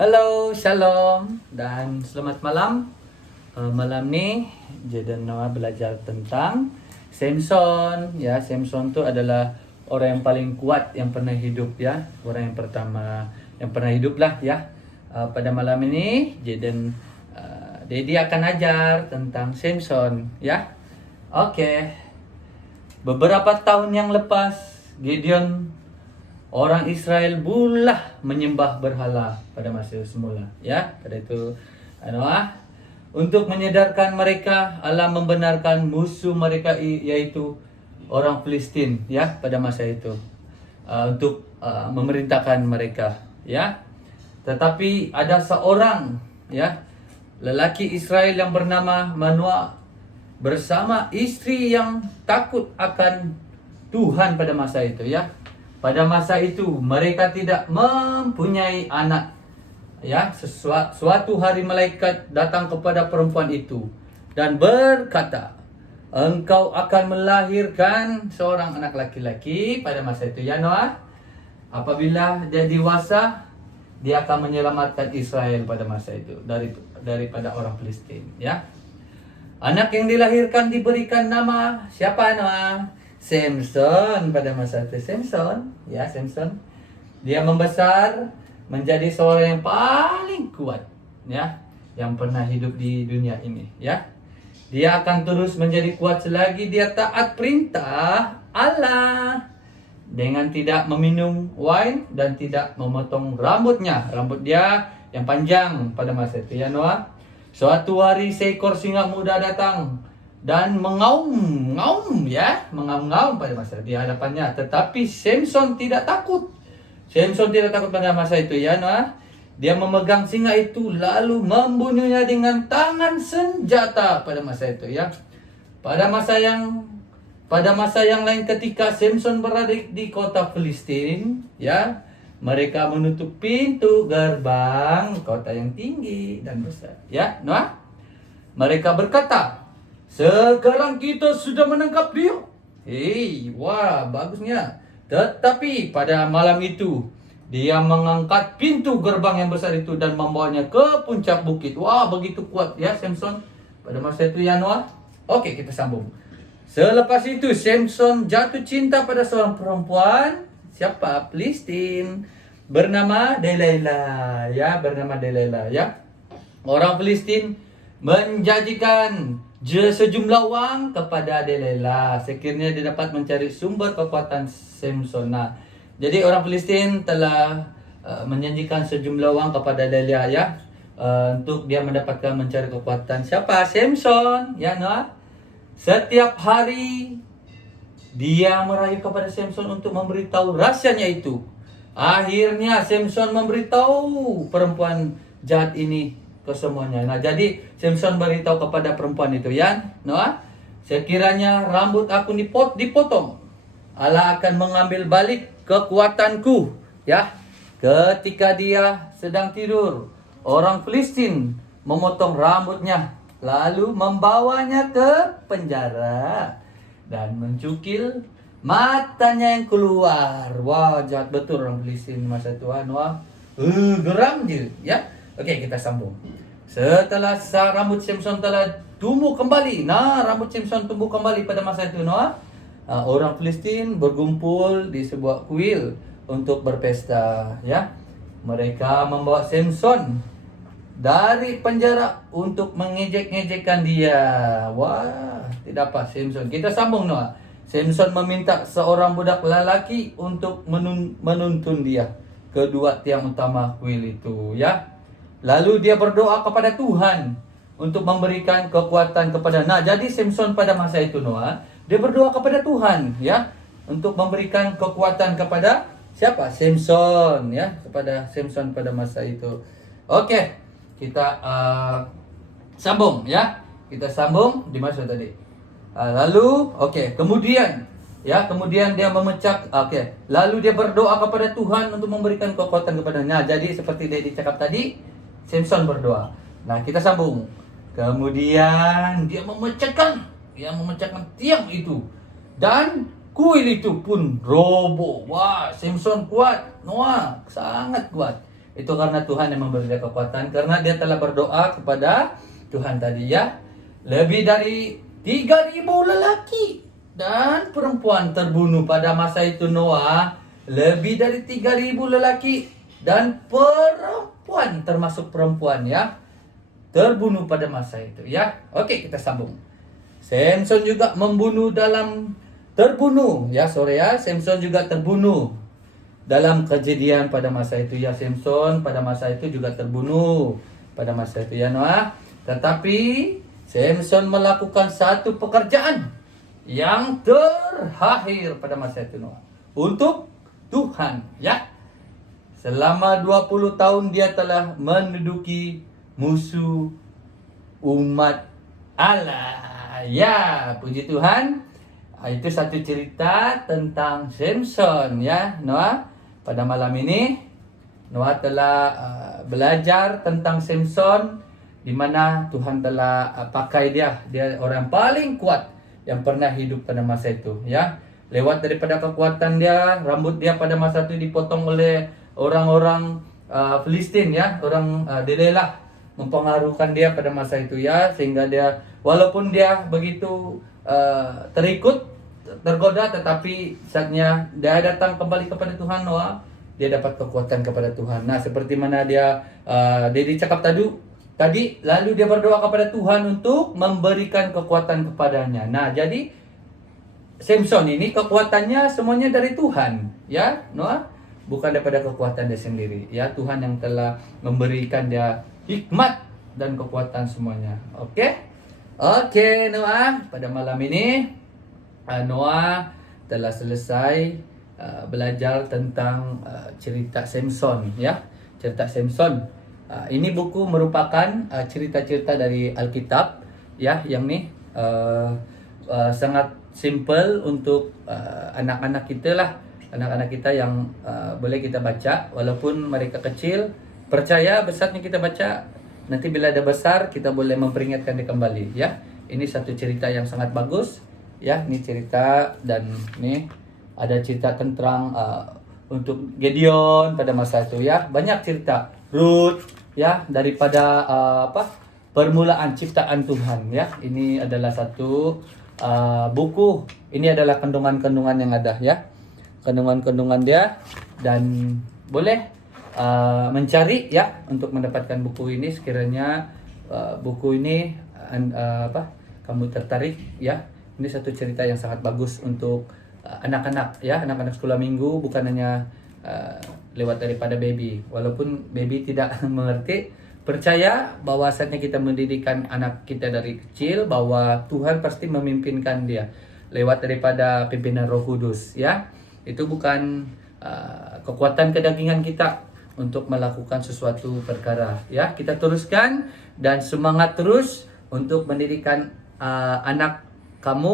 Halo, shalom, dan selamat malam. Malam ni, Jaden Noah belajar tentang Samson. Ya, Samson tu adalah orang yang paling kuat yang pernah hidup ya. Orang yang pertama yang pernah hidup lah ya. Pada malam ini, Jaden Dedi akan ajar tentang Samson ya. Oke. Beberapa tahun yang lepas, Gideon orang Israel bulah menyembah berhala pada masa semula ya. Pada itu untuk menyadarkan mereka, Allah membenarkan musuh mereka yaitu orang Filistin ya pada masa itu untuk memerintahkan mereka ya. Tetapi ada seorang ya lelaki Israel yang bernama Manoah bersama istri yang takut akan Tuhan pada masa itu ya. Pada masa itu mereka tidak mempunyai anak. Ya, suatu hari malaikat datang kepada perempuan itu dan berkata, "Engkau akan melahirkan seorang anak laki-laki pada masa itu ya Noah. Apabila dia dewasa, dia akan menyelamatkan Israel pada masa itu daripada orang Filistin ya." Anak yang dilahirkan diberikan nama siapa Noah? Samson pada masa itu. Samson, ya Samson. Dia membesar menjadi seorang yang paling kuat, ya, yang pernah hidup di dunia ini, ya. Dia akan terus menjadi kuat selagi dia taat perintah Allah dengan tidak meminum wine dan tidak memotong rambutnya. Rambut dia yang panjang pada masa itu, ya Noah. Suatu hari seekor singa muda datang dan mengaum-ngaum pada masa di hadapannya. Tetapi Samson tidak takut. Samson tidak takut pada masa itu ya Noah. Dia memegang singa itu lalu membunuhnya dengan tangan senjata pada masa itu ya. Pada masa yang lain ketika Samson berada di kota Filistin ya, mereka menutup pintu gerbang kota yang tinggi dan besar ya Noah. Mereka berkata, "Sekarang kita sudah menangkap dia." Wah, bagusnya. Tetapi pada malam itu, dia mengangkat pintu gerbang yang besar itu dan membawanya ke puncak bukit. Wah, begitu kuat ya Samson pada masa itu ya Noah. Oke, kita sambung. Selepas itu, Samson jatuh cinta pada seorang perempuan. Siapa? Filistin. Bernama Delilah. Bernama Delilah ya. Orang Filistin menjanjikan sejumlah uang kepada Delilah sekiranya dia dapat mencari sumber kekuatan Samson. Nah, jadi orang Filistin telah menjanjikan sejumlah uang kepada Delilah ya, untuk dia mendapatkan mencari kekuatan siapa? Samson ya Noah. Setiap hari dia merayu kepada Samson untuk memberitahu rahasianya itu. Akhirnya Samson memberitahu perempuan jahat ini ke semuanya. Nah, jadi Samson beritahu kepada perempuan itu ya Noah, sekiranya rambut aku dipotong, Allah akan mengambil balik kekuatanku ya. Ketika dia sedang tidur, orang Filistin memotong rambutnya lalu membawanya ke penjara dan mencukil matanya yang keluar. Wah, jahat betul orang Filistin masa Tuhan. Wah, geram je ya. Oke, kita sambung. Setelah rambut Samson telah tumbuh kembali. Nah, rambut Samson tumbuh kembali pada masa itu Noah. Orang Filistin berkumpul di sebuah kuil untuk berpesta ya. Mereka membawa Samson dari penjara untuk mengejek-ngejekkan dia. Wah, tidak apa Samson. Kita sambung Noah. Samson meminta seorang budak lelaki untuk menuntun dia ke dua tiang utama kuil itu ya. Lalu dia berdoa kepada Tuhan untuk memberikan kekuatan kepada. Nah, jadi Samson pada masa itu Noah, dia berdoa kepada Tuhan ya untuk memberikan kekuatan kepada siapa? Samson ya, kepada Samson pada masa itu. Oke, kita sambung ya. Kita sambung di mana tadi? Kemudian dia lalu dia berdoa kepada Tuhan untuk memberikan kekuatan kepadanya. Nah, jadi seperti dia dicakap tadi, Samson berdoa. Nah, kita sambung. Kemudian dia memecahkan tiang itu dan kuil itu pun roboh. Wah, Samson kuat, Noah sangat kuat. Itu karena Tuhan yang memberi dia kekuatan, karena dia telah berdoa kepada Tuhan tadi ya. Lebih dari 3.000 lelaki dan perempuan terbunuh pada masa itu Noah. Lebih dari 3.000 lelaki dan perempuan, termasuk perempuan ya, terbunuh pada masa itu ya. Oke, kita sambung. Samson juga terbunuh ya, Samson juga terbunuh dalam kejadian pada masa itu ya. Samson pada masa itu juga terbunuh pada masa itu ya Noah. Tetapi Samson melakukan satu pekerjaan yang terakhir pada masa itu Noah untuk Tuhan ya. Selama 20 tahun dia telah menduduki musuh umat Allah. Ya, puji Tuhan. Itu satu cerita tentang Samson ya Noah. Pada malam ini Noah telah belajar tentang Samson, di mana Tuhan telah pakai dia orang paling kuat yang pernah hidup pada masa itu ya. Lewat daripada kekuatan dia, rambut dia pada masa itu dipotong oleh orang-orang Filistin ya, orang Delilah mempengaruhkan dia pada masa itu ya, sehingga dia walaupun dia begitu tergoda, tetapi saatnya dia datang kembali kepada Tuhan Noah, dia dapat kekuatan kepada Tuhan. Nah, seperti mana dia cakap tadi, lalu dia berdoa kepada Tuhan untuk memberikan kekuatan kepadanya. Nah, jadi Samson ini kekuatannya semuanya dari Tuhan, ya, Noah, bukan daripada kekuatan dia sendiri. Ya, Tuhan yang telah memberikan dia hikmat dan kekuatan semuanya. Oke, Noah, pada malam ini Noah telah selesai belajar tentang cerita Samson, ya, cerita Samson. Ini buku merupakan cerita-cerita dari Alkitab ya, yang nih sangat simple untuk anak-anak kita lah, anak-anak kita yang boleh kita baca walaupun mereka kecil. Percaya besarnya kita baca, nanti bila ada besar kita boleh memperingatkan dia kembali ya. Ini satu cerita yang sangat bagus ya, ini cerita, dan nih ada cerita tentang untuk Gideon pada masa itu ya. Banyak cerita Ruth ya, daripada permulaan ciptaan Tuhan ya. Ini adalah satu buku, ini adalah kandungan-kandungan yang ada ya, kandungan-kandungan dia, dan boleh mencari ya untuk mendapatkan buku ini sekiranya buku ini kamu tertarik ya. Ini satu cerita yang sangat bagus untuk anak-anak ya, anak-anak sekolah minggu, bukan hanya lewat daripada baby. Walaupun baby tidak mengerti, percaya bahwa saatnya kita mendidikkan anak kita dari kecil, bahwa Tuhan pasti memimpinkan dia lewat daripada pimpinan Roh Kudus ya. Itu bukan kekuatan kedagingan kita untuk melakukan sesuatu perkara ya. Kita teruskan dan semangat terus untuk mendidikkan anak kamu